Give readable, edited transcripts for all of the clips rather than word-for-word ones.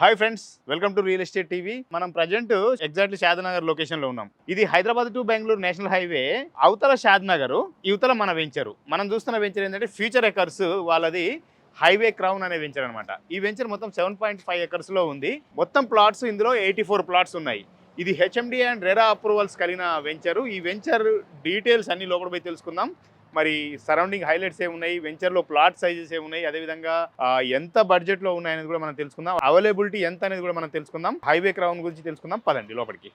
Hi friends, welcome to real estate TV. మనం present exactly Shadnagar location లో ఉన్నాం. ఇది Hyderabad to Bengaluru national highway అవతల షాద్నగర్, యువతల మన వెంచర్. మనం చూస్తున్న వెంచర్ ఏంటంటే ఫ్యూచర్ ఎకర్స్ వాళ్ళది హైవే క్రౌన్ అనే వెంచర్ అనమాట. ఈ వెంచర్ మొత్తం 7.5 ఎకర్స్ లో ఉంది. మొత్తం ప్లాట్స్ ఇందులో 84 ప్లాట్స్ ఉన్నాయి. ఇది హెచ్ఎండి అండ్ రెరా అప్రూవల్స్ కలిగిన వెంచరు. ఈ వెంచర్ డీటెయిల్స్ అన్ని లోపల పోయి తెలుసుకుందాం. మరి సరౌండింగ్ హైలైట్స్ ఏమున్నాయి, వెంచర్లో ప్లాట్ సైజెస్ ఏమున్నాయి, అదేవిధంగా ఎంత బడ్జెట్లో ఉన్నాయనేది కూడా మనం తెలుసుకుందాం. అవైలబిలిటీ ఎంత అనేది కూడా మనం తెలుసుకుందాం. హైవే క్రౌన్ గురించి తెలుసుకుందాం. పదండి లోపలికి.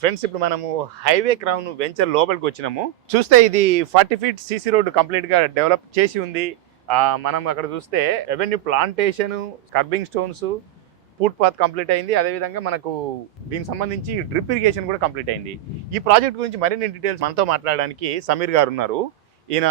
ఫ్రెండ్స్, ఇప్పుడు మనము హైవే క్రౌన్ వెంచర్ లోపలికి వచ్చినాము. చూస్తే ఇది 40 ఫీట్ సీసీ రోడ్ కంప్లీట్గా డెవలప్ చేసి ఉంది. మనం అక్కడ చూస్తే revenue plantation, kerbing stones, foot path complete అయింది. అదేవిధంగా మనకు దీనికి సంబంధించి డ్రిప్ ఇరిగేషన్ కూడా కంప్లీట్ అయింది. ఈ ప్రాజెక్ట్ గురించి మరిన్ని డీటెయిల్స్ మనతో మాట్లాడడానికి సమీర్ గారు ఉన్నారు. ఈయన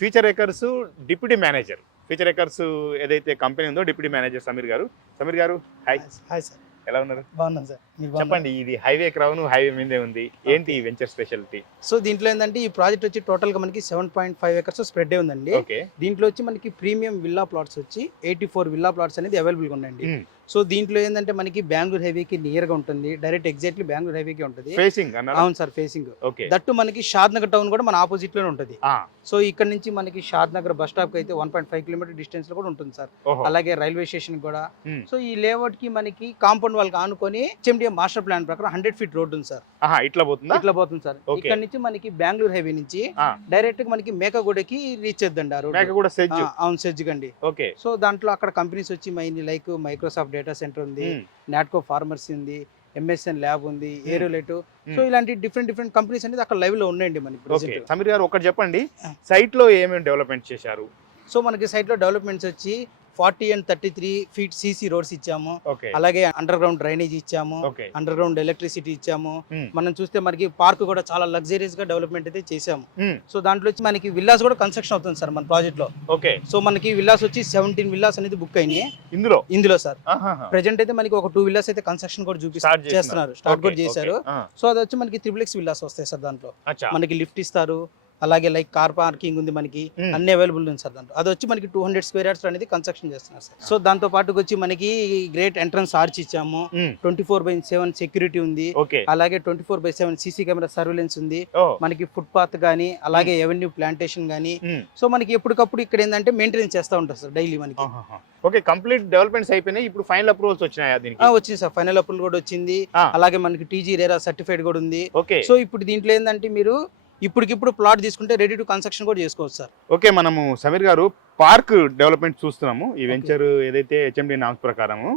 future acres deputy manager. Future acres ఏదైతే కంపెనీ ఉందో డిప్యూటీ మేనేజర్ సమీర్ గారు. సమీర్ గారు, హాయ్. హాయ్ సార్, ఎలా ఉన్నారు? బాగున్నాను సార్. చెప్పండి, ఇది హైవే క్రౌన్ హైవే మీదే ఉంది, ఏంటి ఈ వెంచర్ స్పెషాలిటీ? సో దీంట్లో ఏంటంటే ఈ ప్రాజెక్ట్ వచ్చి టోటల్ గా మనకి 7.5 ఎకర్స్ స్ప్రెడ్ ఉందండి. దీంట్లో వచ్చి మనకి ప్రీమియం విల్లా ప్లాట్స్ వచ్చి 84 విల్లా ప్లాట్స్ అనేది అవైలబుల్ గా ఉన్నాయండి. సో దీంట్లో ఏంటంటే మనకి బెంగళూరు హైవేకి నియర్ గా ఉంటుంది, డైరెక్ట్ ఎగ్జాక్ట్లీ బెంగళూరు హైవేకి ఉంటుంది. ఫేసింగ్? అవును సార్, ఫేసింగ్. దట్టు మనకి షాద్నగర్ టౌన్ కూడా మన ఆపోజిట్ లోనే ఉంటుంది. సో ఇక్కడ నుంచి మనకి షాద్నగర్ బస్ స్టాప్ కి అయితే 1.5 కిలోమీటర్ డిస్టెన్స్ లో కూడా ఉంటుంది సార్. అలాగే రైల్వే స్టేషన్ కూడా. సో ఈ లేఅవుట్ కి మనకి కాంపౌండ్ వాళ్ళకి ఆనుకొని హెచ్ఎండిఏ మాస్టర్ ప్లాన్ ప్రకారం 100 ఫీట్ రోడ్ ఉంది సార్. ఇట్లా పోతుంది సార్. ఇక్కడ నుంచి మనకి బెంగళూరు హైవే నుంచి డైరెక్ట్ గా మనకి మేకగూడకి రీచ్ చేద్దండి ఆ రోడ్. అవును, సెజ్ గండి. సో దాంట్లో అక్కడ కంపెనీస్ వచ్చి లైక్ మైక్రోసాఫ్ట్ డేటా సెంటర్ ఉంది, నాట్కో ఫార్మర్సీ ఉంది, ఎంఎస్ఎన్ ల్యాబ్ ఉంది, ఏరోలెట్. సో ఇలాంటి డిఫరెంట్ కంపెనీస్ అనేది అక్కడ లైవ్ లో ఉన్నాయండి మనకి. సమీర్ గారు, ఒకటి చెప్పండి, సైట్ లో ఏమేమి డెవలప్మెంట్ చేశారు? సో మనకి సైట్ లో డెవలప్మెంట్స్ వచ్చి 40 and 33 ఫీట్ సీసీ రోడ్స్ ఇచ్చాము. అలాగే అండర్ గ్రౌండ్ డ్రైనేజ్ ఇచ్చాము, అండర్ గ్రౌండ్ ఎలక్ట్రిసిటీ ఇచ్చాము. మనం చూస్తే మనకి పార్క్ కూడా చాలా లగ్జరీస్ గా డెవలప్మెంట్ అయితే చేసాము. సో దాంట్లో వచ్చి మనకి విల్లాస్ కూడా కన్స్ట్రక్షన్ అవుతుంది సార్ మన ప్రాజెక్ట్ లో. సో మనకి విల్లాస్ వచ్చి 17 విల్లాస్ అనేది బుక్ అయినాయి ఇందులో సార్. ప్రెజెంట్ అయితే మనకి ఒక 2 విల్లాస్ అయితే కన్స్ట్రక్షన్ కూడా చేస్తున్నారు, స్టార్ట్ కూడా చేశారు. సో అది వచ్చి మనకి 3x విల్లాస్ వస్తాయి సార్. దాంట్లో మనకి లిఫ్ట్ ఇస్తారు, అలాగే లైక్ కార్ పార్కింగ్ ఉంది, మనకి అన్ని అవైలబుల్ ఉంది సార్ దాంట్లో. అది వచ్చి మనకి 200 స్క్వేర్ యార్డ్స్ అనేది కన్స్ట్రక్షన్ చేస్తున్నారు సార్. సో దాంతో పాటు వచ్చి మనకి గ్రేట్ ఎంట్రన్స్ ఆర్చ్ ఇచ్చాము, 24/7 సెక్యూరిటీ ఉంది, అలాగే 24/7 సీసీ కెమెరా సర్వేలెన్స్ ఉంది, మనకి ఫుట్ పాత్ గానీ అలాగే ఎవెన్యూ ప్లాంటేషన్ గానీ. సో మనకి ఎప్పటికప్పుడు ఇక్కడ ఏంటంటే మెయింటెనెన్స్ చేస్తూ ఉంటారు సార్ డైలీ మనకి. ఓకే, కంప్లీట్ డెవలప్మెంట్స్ అయిపోయినాయి. ఇప్పుడు ఫైనల్ అప్రూవల్స్ వచ్చినాయా? వచ్చింది సార్, ఫైనల్ అప్రూవల్ కూడా వచ్చింది. అలాగే మనకి టీజీ రెరా సర్టిఫైడ్ కూడా ఉంది. సో ఇప్పుడు దీంట్లో ఏంటంటే మీరు ఇప్పటికిప్పుడు ప్లాట్ తీసుకుంటే రెడీ టు కన్స్ట్రక్షన్ కూడా చేసుకోవచ్చు సార్. ఓకే, మనము సమీర్ గారు పార్క్ డెవలప్మెంట్ చూస్తున్నాము. ఈ వెంచర్ ఏదైతే హెచ్ఎండి నామ్స్ ప్రకారము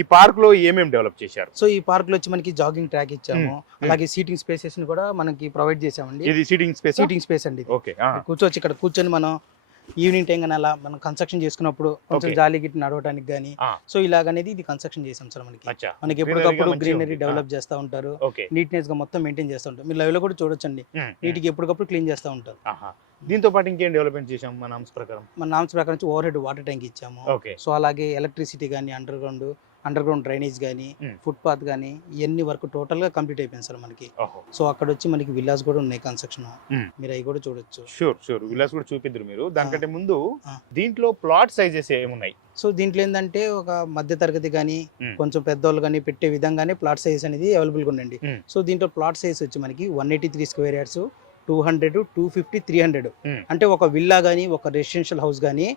ఈ పార్క్ లో ఏమేమి డెవలప్ చేశారు? సో ఈ పార్క్ లో వచ్చి మనకి జాగింగ్ ట్రాక్ ఇచ్చాము, అలాగే సీటింగ్ స్పేసెస్ ని కూడా మనకి ప్రొవైడ్ చేసామండి. ఇది సీటింగ్ స్పేస్ అండి. కూర్చోవచ్చు, ఇక్కడ కూర్చొని మనం ఈవినింగ్ టైం కానీ అలా మనం కన్స్ట్రక్షన్ చేసుకున్నప్పుడు కొంచెం జాలి గిట్టి నడవడానికి కానీ. సో ఇలాగనేది ఇది కన్స్ట్రక్షన్ చేసాం సార్. మనకి ఎప్పటికప్పుడు గ్రీనరీ డెవలప్ చేస్తూ ఉంటారు, నీట్నెస్ గా మొత్తం మెయింటైన్ చేస్తూ ఉంటారు. మీరు లైవ్ లో కూడా చూడొచ్చండి, నీటికి ఎప్పటికప్పుడు క్లీన్ చేస్తూ ఉంటారు. దీంతో పాటు ఇంకేం డెవలప్మెంట్ చేసాం మన నామ్స్ ప్రకారం? మన నామ్స్ ప్రకారం ఓవర్ హెడ్ వాటర్ ట్యాంక్ ఇచ్చాము. సో అలాగే ఎలక్ట్రిసిటీ కానీ, అండర్ గ్రౌండ్ డ్రైనేజ్ కానీ, ఫుట్ పాత్ కానీ, ఇవన్నీ వర్క్ టోటల్ గా కంప్లీట్ అయిపోయింది సార్ మనకి. సో అక్కడ వచ్చి మనకి విల్లాస్ కూడా ఉన్నాయి కన్స్ట్రక్షన్, మీరు అవి కూడా చూడొచ్చు. షూర్, విల్లాస్ కూడా చూపిద్దరు మీరు. దానికంటే ముందు దీంట్లో ప్లాట్ సైజెస్ ఏమున్నాయి? సో దీంట్లో ఏంటంటే ఒక మధ్య తరగతి కానీ కొంచెం పెద్దవాళ్ళు కానీ పెట్టే విధంగానే ప్లాట్ సైజ్ అనేది అవైలబుల్ గా ఉండండి. సో దీంట్లో ప్లాట్ సైజ్ వచ్చి మనకి 183 స్క్వేర్ యార్డ్స్, 200, 250, 300. అంటే ఒక విల్లా కానీ ఒక రెసిడెన్షియల్ హౌస్ కానీ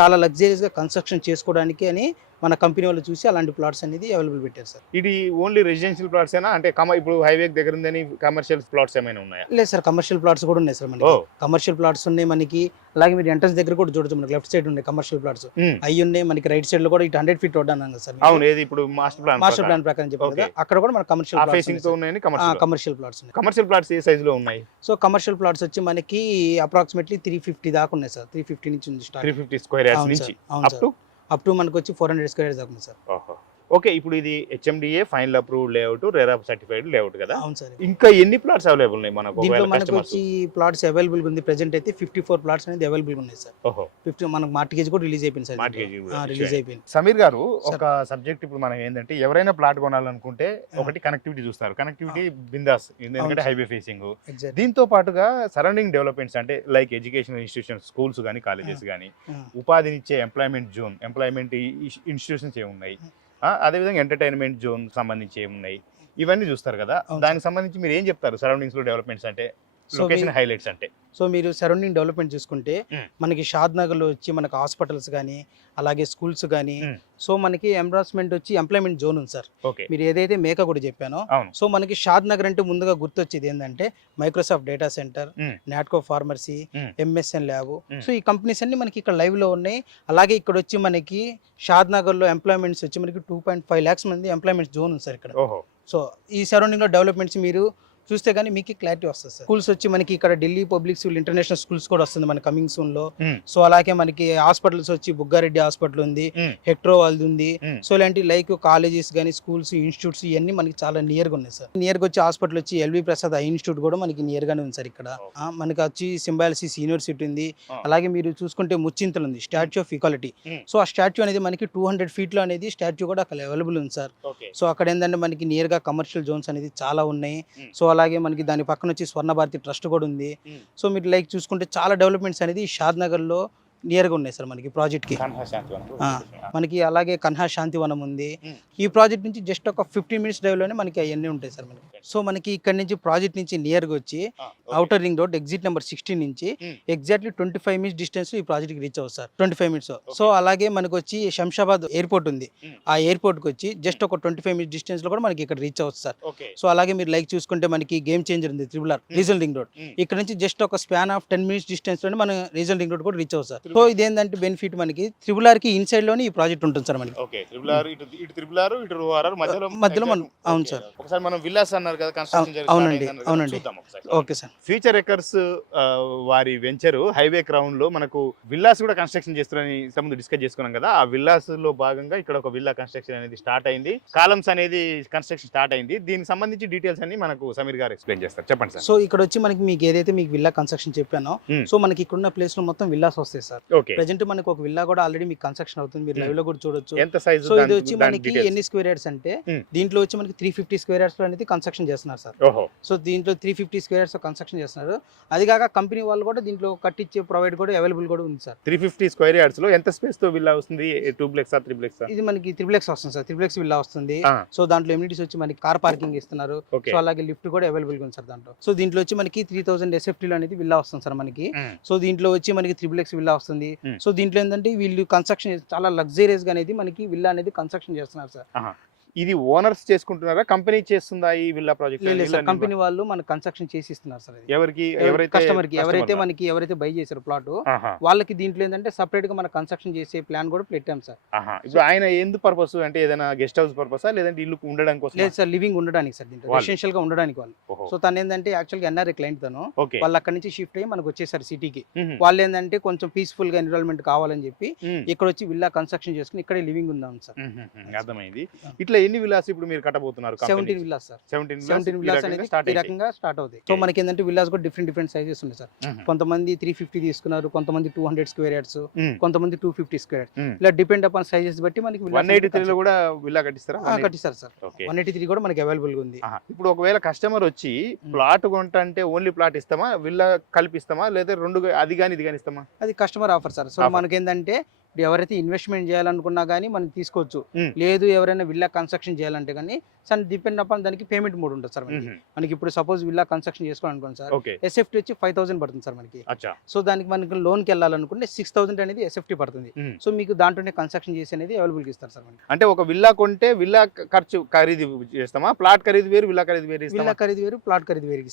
చాలా లగ్జరీస్ గా కన్స్ట్రక్షన్ చేసుకోవడానికి అని మన కంపెనీ వాళ్ళు చూసి అలాంటి ప్లాట్స్ అనేది అవైలబుల్ పెట్టారు సార్. ఇది ఓన్లీ రెసిడెన్షియల్ ప్లాట్స్ ఏనా? అంటే ఇప్పుడు హైవే దగ్గర ఉందని కమర్షియల్ ప్లాట్స్ ఏమైనా ఉన్నాయా? లేదు సార్, కమర్షియల్ ప్లాట్స్ కూడా ఉన్నాయి సార్ మనకి. కమర్షియల్ ప్లాట్స్ ఉన్నాయి మనకి. అలాగే మీరు ఎంట్రన్స్ దగ్గర కూడా చూడొచ్చు, మనకి లెఫ్ట్ సైడ్ ఉన్నాయి కమర్షియల్ ప్లాట్స్ అవి ఉన్నాయి. మనకి రైట్ సైడ్ లో కూడా ఇటు 100 ఫీట్ రోడ్ అన్నాను సార్. అవును, ఏది ఇప్పుడు మాస్టర్ ప్లాన్ ప్రకారం చెప్పాను కదా, అక్కడ కూడా మన కమర్షియల్ కమర్షియల్ ప్లాట్స్ ఏ సైజ్ లో ఉన్నాయి? సో కమర్షియల్ ప్లాట్స్ వచ్చి మనకి అప్రాక్సిమేట్లీ 350 దాకా ఉన్నాయి సార్. 350 నుంచి ఉంది స్టార్ట్. 350 స్క్వేర్ యార్డ్స్ నుంచి అప్ టు మనకు వచ్చి 400 స్క్వేర్ యార్డ్స్ దాకా ఉంది సార్. ఓకే, ఇప్పుడు ఇది HMDA final approved layout, RERA certified layout కదా. అవును సార్. ఇంకా ఎన్ని ప్లాట్స్ అవైలబుల్ ఉన్నాయి మనకు? దీంట్లో మనకు వచ్చి ప్లాట్స్ అవైలబుల్ ఉంది. ప్రెజెంట్ అయితే 54 ప్లాట్స్ అనేది అవైలబుల్ ఉన్నాయి సార్. ఓహో, 50 మనకు మార్టిగేజ్ కూడా రిలీజ్ అయిపోయింది సార్. రిలీజ్ అయిపోయింది. సమీర్ గారు, ఒక సబ్జెక్ట్ ఇప్పుడు మనం ఏంటంటే ఎవరైనా ప్లాట్ కొనాలనుకుంటే ఒకటి కనెక్టివిటీ చూస్తారు. కనెక్టివిటీ బిందాస్, ఎందుకంటే హైవే ఫేసింగ్. దీంతో పాటుగా సరౌండింగ్ డెవలప్మెంట్స్ అంటే లైక్ ఎడ్యుకేషనల్ ఇన్స్టిట్యూషన్స్, స్కూల్స్ కానీ కాలేజెస్ కానీ, ఉపాధినిచ్చే ఎంప్లాయ్మెంట్ జోన్, ఎంప్లాయ్మెంట్ ఇన్స్టిట్యూషన్స్ ఏమున్నాయి, అదేవిధంగా ఎంటర్టైన్మెంట్ జోన్ సంబంధించి ఏమున్నాయి, ఇవన్నీ చూస్తారు కదా. దానికి సంబంధించి మీరు ఏం చెప్తారు? సరౌండింగ్స్ లో డెవలప్మెంట్స్ అంటే లొకేషన్ హైలైట్స్ అంటే. సో మీరు సరౌండింగ్ డెవలప్మెంట్ చూసుకుంటే మనకి షాద్ నగర్ లో వచ్చి మనకు హాస్పిటల్స్ కానీ, అలాగే స్కూల్స్ కానీ, సో మనకి ఎంబ్రాస్మెంట్ వచ్చి ఎంప్లాయ్మెంట్ జోన్ ఉంది సార్. మీరు ఏదైతే మేక కూడా చెప్పానో, సో మనకి షాద్ నగర్ అంటే ముందుగా గుర్తొచ్చేది ఏంటంటే Microsoft data centre, Natco pharmacy, MSN lab. So ఈ కంపెనీస్ అన్ని మనకి ఇక్కడ లైవ్ లో ఉన్నాయి. అలాగే ఇక్కడ వచ్చి మనకి షాద్ నగర్ లో ఎంప్లాయ్మెంట్స్ వచ్చి మనకి 2.5 lakhs మంది ఎంప్లాయ్మెంట్ జోన్ ఉంది సార్ ఇక్కడ. సో ఈ సరౌండింగ్ లో డెవలప్మెంట్స్ మీరు చూస్తే కానీ మీకు క్లారిటీ వస్తుంది సార్. స్కూల్స్ వచ్చి మనకి ఇక్కడ Delhi public school, international schools కూడా వస్తుంది మన కమింగ్ సూన్ లో. సో అలాగే మనకి హాస్పిటల్స్ వచ్చి బుగ్గారెడ్డి హాస్పిటల్ ఉంది, హెక్ట్రో వాళ్ళది ఉంది. సో ఇలాంటి లైక్ కాలేజెస్ కానీ, స్కూల్స్, ఇన్స్టిట్యూట్స్ ఇవన్నీ మనకి చాలా నియర్ గా ఉన్నాయి సార్. నియర్ గా వచ్చి హాస్పిటల్ వచ్చి ఎల్వి ప్రసాద్ ఐ ఇన్స్టిట్యూట్ కూడా మనకి నియర్ గానే ఉంది సార్. ఇక్కడ మనకి వచ్చి సింబాలిసిస్ యూనివర్సిటీ ఉంది. అలాగే మీరు చూసుకుంటే ముచ్చింతలు ఉంది, స్టాచ్యూ ఆఫ్ ఈక్వాలిటీ. సో ఆ స్టాచ్యూ అనేది మనకి 200 feet లో అనేది స్టాచ్యూ కూడా అక్కడ అవైలబుల్ ఉంది సార్. సో అక్కడ ఏంటంటే మనకి నియర్ గా కమర్షియల్ జోన్స్ అనేది చాలా ఉన్నాయి. సో అలాగే మనకి దాని పక్కన వచ్చి స్వర్ణ భారతి ట్రస్ట్ కూడా ఉంది. సో మీరు లైక్ చూసుకుంటే చాలా డెవలప్మెంట్స్ అనేది షాద్ నగర్ లో నియర్ గా ఉన్నాయి సార్ మనకి ప్రాజెక్ట్ కి. మనకి అలాగే కన్హా శాంతివనం ఉంది. ఈ ప్రాజెక్ట్ నుంచి జస్ట్ ఒక 15 minutes డ్రైవ్ లోనే మనకి అవన్నీ ఉంటాయి సార్ మనకి. సో మనకి ఇక్కడ నుంచి ప్రాజెక్ట్ నుంచి నియర్ గా వచ్చి outer ring road exit number 16 నుంచి ఎగ్జాక్ట్లీ 25 minutes డిస్టెన్స్ ఈ ప్రాజెక్ట్ రీచ్ అవుతుంది సార్. 25 minutes. సో అలాగే మనకు వచ్చి శంషాబాద్ ఎయిర్పోర్ట్ ఉంది. ఆ ఎయిర్పోర్ట్ కి వచ్చి జస్ట్ ఒక 25 minutes డిస్టెన్స్ లో కూడా మనకి ఇక్కడ రీచ్ అవుతుంది సార్. సో అలాగే మీరు లైక్ చూసుకుంటే మనకి గేమ్ చేంజర్ ఉంది, triple R regional ring road. ఇక్కడ నుంచి జస్ట్ ఒక స్పాన్ ఆఫ్ 10 minutes డిస్టెన్స్ లోనే మన రీజనల్ రింగ్ రోడ్ కూడా రీచ్ అవుతుంది సార్. సో ఇదేంటంటే బెనిఫిట్ మనకి త్రిబుల్ ఆర్ కి ఇన్సైడ్ లోనే ఈ ప్రాజెక్ట్ ఉంటుంది సార్ మనకి. మధ్యలో మనం. అవును సార్. ఒకసారి మనం విల్లాస్ అన్నారు కదా, కన్స్ట్రక్షన్. అవునండి, అవునండి. Okay sir. ఫ్యూచర్ ఎకర్స్ వారి వెంచర్ హైవే క్రౌన్ లో మనకు విల్లాస్ కూడా కన్స్ట్రక్షన్ చేస్తున్నారని ముందు డిస్కస్ చేసుకున్నాం కదా. ఆ విల్లాస్ లో భాగంగా ఇక్కడ ఒక విల్లా కన్స్ట్రక్షన్ అనేది స్టార్ట్ అయింది, కాలమ్స్ అనేది కన్స్ట్రక్షన్ స్టార్ట్ అయింది. దీనికి సంబంధించి డీటెయిల్స్ అన్ని మనకు సమీర్ గారు ఎక్స్ప్లెయిన్ చేస్తారు. చెప్పండి సార్. సో ఇక్కడ వచ్చి మనకి మీకు ఏదైతే మీకు విల్లా కన్స్ట్రక్షన్ చెప్పానో, సో మనకి ఇక్కడ ఉన్న ప్లేస్ లో మొత్తం విల్లాస్ వస్తాయి సార్. ప్రెజెంట్ మనకి ఒక విల్లా కూడా ఆల్రెడీ మీకు కన్స్ట్రక్షన్ అవుతుంది, మీరు లైవ్ లో కూడా చూడొచ్చు. ఎంత సైజ్? సో ఇది వచ్చి మనకి ఎన్ని స్క్వేర్ యార్డ్స్ అంటే దీంట్లో వచ్చి మనకి 350 square yards లో అనేది కన్స్ట్రక్షన్ చేస్తున్నారు సార్. సో దీంట్లో 350 square yards కన్స్ట్రక్షన్ చేస్తున్నారు. అది కాక కంపెనీ వాళ్ళు కూడా దీంట్లో కట్టించే ప్రొవైడ్ కూడా అవైలబుల్ కూడా ఉంది సార్. 350 square yards లో ఎంత స్పేస్ తో విల్లా వస్తుంది? 2 ఆ 3 ఇది మనకి 3 వస్తుంది సార్. 3 విల్లా వస్తుంది. సో దాంట్లో ఎమ్యూనిటీస్ వచ్చి మనకి కార్ పార్కింగ్ ఇస్తున్నారు. సో అలాగే లిఫ్ట్ కూడా అవైలబుల్ ఉంది సార్ దాంట్లో. సో దీంట్లో వచ్చి మనకి 3000 SFT లో అనేది విల్లా వస్తుంది సార్ మనకి. సో దీంట్లో వచ్చి మనకి 3 విల్లా వస్తుంది. సో దీంట్లో ఏంటంటే వీళ్ళు కన్స్ట్రక్షన్ చాలా లగ్జరియస్ గా అనేది మనకి విల్లా అనేది కన్స్ట్రక్షన్ చేస్తున్నారు సార్. ఇది ఓనర్స్ చేసుకుంటున్నారా, కంపెనీ చేస్తుందా ఈ విల్లా ప్రాజెక్ట్? లేదు సార్, కంపెనీ వాళ్ళు మనకి కన్స్ట్రక్షన్ చేసి ఇస్తున్నారు సార్. ఎవరికి? కస్టమర్ కి. ఎవరైతే బై చేశారు ప్లాట్ వాళ్ళకి దీంట్లో ఏంటంటే సపరేట్ గా మన కన్స్ట్రక్షన్ చేసే ప్లాన్ కూడా పెట్టాం సార్. ఇప్పుడు ఆయన ఎందుకు పర్పస్ అంటే ఏదైనా గెస్ట్ హౌస్ పర్పసా లేదంటే ఇల్లు ఉండడం కోసం? లేదు సార్, లివింగ్ ఉండడానికి సార్, దీంట్లో రెసిడెన్షియల్ గా ఉండడానికి వాళ్ళు. సో తను ఏంటంటే యాక్చువల్ గా ఎన్ఆర్ఐ క్లయింట్ తను. వాళ్ళు అక్కడ నుంచి షిఫ్ట్ అయ్యి మనకు వచ్చేసారు సిటీకి. వాళ్ళు ఏంటంటే కొంచెం పీస్ఫుల్ గా ఎన్విరాన్మెంట్ కావాలని చెప్పి ఇక్కడ వచ్చి విల్లా కన్స్ట్రక్షన్ చేసుకుని ఇక్కడే లివింగ్ ఉందాం సార్. అర్థమైంది. ఇట్లా ఎన్ని విల్లాస్ ఇప్పుడు మీరు కట్టబోతున్నారు? 17 విల్లాస్ సార్. 17 విల్లాస్ అనేది ఈ రకంగా స్టార్ట్ అవుతాయి. సో మనకి ఏంటంటే విల్లాస్ కూడా డిఫరెంట్ సైజెస్ ఉన్నాయి సార్. కొంతమంది 350 తీసుకున్నారు, కొంతమంది 200 square yards, కొంతమంది 250 square yards. ఇలా డిపెండ్ అపాన్ సైజెస్ బట్టి మనకి 183 లో కూడా విల్లా కట్టిస్తారా? కట్టిస్తారు సార్. 183 కూడా మనకి అవైలబుల్ ఉంది. ఇప్పుడు ఒకవేళ కస్టమర్ వచ్చి ప్లాట్ కొంట అంటే ఓన్లీ ప్లాట్ ఇస్తామా, విల్లా కల్పిస్తామా, లేదా రెండు అది కానీ ఇది కానీ ఇస్తామా? అది కస్టమర్ ఆఫర్ సార్. సో మనకి ఏంటంటే ఎవరైతే ఇన్వెస్ట్మెంట్ చేయాలనుకున్నా కానీ మనం తీసుకోవచ్చు. లేదు ఎవరైనా విల్లా కన్స్ట్రక్షన్ చేయాలంటే కానీ సార్ డిపెండ్ అపాన్ దానికి పేమెంట్ మోడ్ ఉంటుంది సార్ మనకి. ఇప్పుడు సపోజ్ విల్లా కన్స్ట్రక్షన్ చేసుకోవాలనుకోండి సార్, SFT వచ్చి 5000 పడుతుంది సార్ మనకి. సో దానికి మనకి లోన్కి వెళ్ళాలనుకుంటే 6000 అనేది SFT పడుతుంది. సో మీకు దాంట్లోనే కన్స్ట్రక్షన్ చేసి అనేది అవైలబుల్ ఇస్తారు సార్ మనకి. అంటే ఒక విల్లా కొంటే విల్లా ఖర్చు ఖరీదు చేస్తామా, ప్లాట్ ఖరీదు వేరు, విల్లా ఖరీదు వేరు? విల్లా ఖరీదు వేరు, ప్లాట్ ఖరీదు వేరు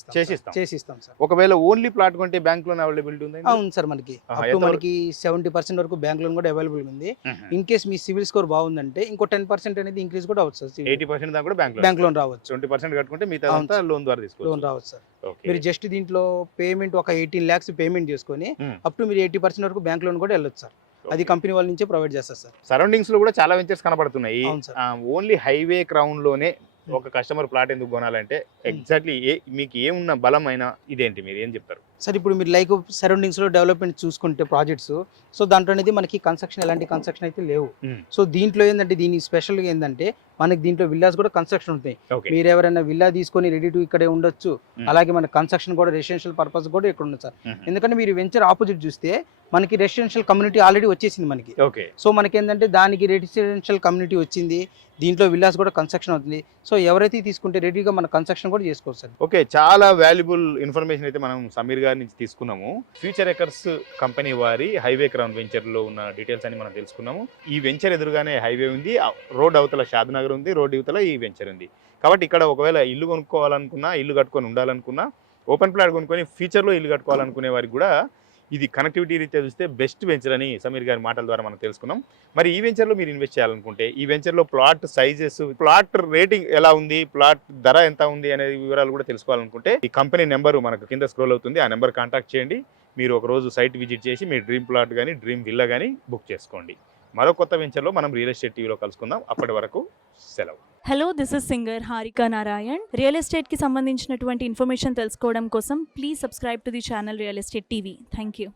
చేసిస్తాం సార్. ఒకవేళ ఓన్లీ ప్లాట్ కొంటే బ్యాంక్ లోన్ అవైలబిలిటీ ఉంది? అవును సార్, మనకి 70% వరకు బ్యాంక్ లోన్ కూడా అవైలబుల్ ఉంది. In case me civil score బాగుందంటే ఇంకో 10% అనేది ఇంక్రీజ్ కూడా అవచ్చు సార్. 80% దాకా కూడా బ్యాంక్ లోన్ రావచ్చు. 20% కట్టుకుంటే మిగతా లోన్ ద్వారా తీసుకోవచ్చు. లోన్ రావచ్చు సార్. మీరు జస్ట్ దీంట్లో పేమెంట్ ఒక 18 lakhs పేమెంట్ చేసుకొని అప్ టు మీరు 80% వరకు బ్యాంక్ లోన్ కూడా వెళ్ళొచ్చు సార్. అది కంపెనీ వాళ్ళ నుంచే ప్రొవైడ్ చేస్తారు సార్. సరౌండింగ్స్ లో కూడా చాలా వెంచర్స్ కనబడుతున్నాయి. అవును సార్. ఓన్లీ హైవే క్రౌన్ లోనే ఒక కస్టమర్ ప్లాట్ ఎందుకు కొనాలంటే ఎగ్జాక్ట్లీ మీకు ఏమున్న బలమైన ఇదేంటి, మీరు ఏం చెప్తారు సార్? ఇప్పుడు మీరు లైక్ సరౌండింగ్స్లో డెవలప్మెంట్ చూసుకుంటే ప్రాజెక్ట్స్, సో దాంట్లో అనేది మనకి కన్స్ట్రక్షన్ ఎలాంటి కన్స్ట్రక్షన్ అయితే లేవు. సో దీంట్లో ఏంటంటే దీని స్పెషల్గా ఏంటంటే మనకి దీంట్లో విల్లాస్ కూడా కన్స్ట్రక్షన్ ఉంటాయి. మీరు ఎవరైనా విల్లా తీసుకొని రెడీ టు ఇక్కడే ఉండొచ్చు. అలాగే మన కన్స్ట్రక్షన్ కూడా రెసిడెన్షియల్ పర్పస్ కూడా ఇక్కడ ఉంది సార్. ఎందుకంటే మీరు వెంచర్ ఆపోజిట్ చూస్తే మనకి రెసిడెన్షియల్ కమ్యూనిటీ ఆల్రెడీ వచ్చేసింది మనకి. సో మనకి ఏంటంటే దానికి రెసిడెన్షియల్ కమ్యూనిటీ వచ్చింది, దీంట్లో విల్లాస్ కూడా కన్స్ట్రక్షన్ అవుతుంది. సో ఎవరైతే తీసుకుంటే రెడీగా మన కన్స్ట్రక్షన్ కూడా చేసుకోవచ్చు సార్. ఓకే, చాలా వాల్యుబుల్ ఇన్ఫర్మేషన్ అయితే మనం సమీర్ గారి నుంచి తీసుకున్నాము. ఫ్యూచర్ ఎకర్స్ కంపెనీ వారి హైవే క్రౌన్ వెంచర్ లో ఉన్న డీటెయిల్స్ అని మనం తెలుసుకున్నాము. ఈ వెంచర్ ఎదురుగానే హైవే ఉంది, రోడ్ అవతల షాద్ నగర్ ఉంది, రోడ్ యువతల ఈ వెంచర్ ఉంది. కాబట్టి ఇక్కడ ఒకవేళ ఇల్లు కొనుక్కోవాలనుకున్నా, ఇల్లు కట్టుకొని ఉండాలనుకున్నా, ఓపెన్ ప్లాట్ కొనుక్కొని ఫ్యూచర్లో ఇల్లు కట్టుకోవాలనుకునే వారికి కూడా ఇది కనెక్టివిటీ రీత్యా చూస్తే బెస్ట్ వెంచర్ అని సమీర్ గారి మాటల ద్వారా మనం తెలుసుకున్నాం. మరి ఈ వెంచర్లో మీరు ఇన్వెస్ట్ చేయాలనుకుంటే ఈ వెంచర్లో ప్లాట్ సైజెస్, ప్లాట్ రేటింగ్ ఎలా ఉంది, ప్లాట్ ధర ఎంత ఉంది అనే వివరాలు కూడా తెలుసుకోవాలనుకుంటే ఈ కంపెనీ నెంబరు మనకు కింద స్క్రోల్ అవుతుంది. ఆ నెంబర్ కాంటాక్ట్ చేయండి. మీరు ఒక రోజు సైట్ విజిట్ చేసి మీ డ్రీమ్ ప్లాట్ కానీ డ్రీమ్ విల్లా కానీ బుక్ చేసుకోండి. మరో కొత్త వెంచర్లో మనం రియల్ ఎస్టేట్ టీవీలో కలుసుకుందాం. అప్పటి వరకు సెలవు. Hello, this is singer Harika Narayan. Real ఎస్టేట్కి సంబంధించినటువంటి ఇన్ఫర్మేషన్ తెలుసుకోవడం కోసం please subscribe to the channel real estate TV. Thank you.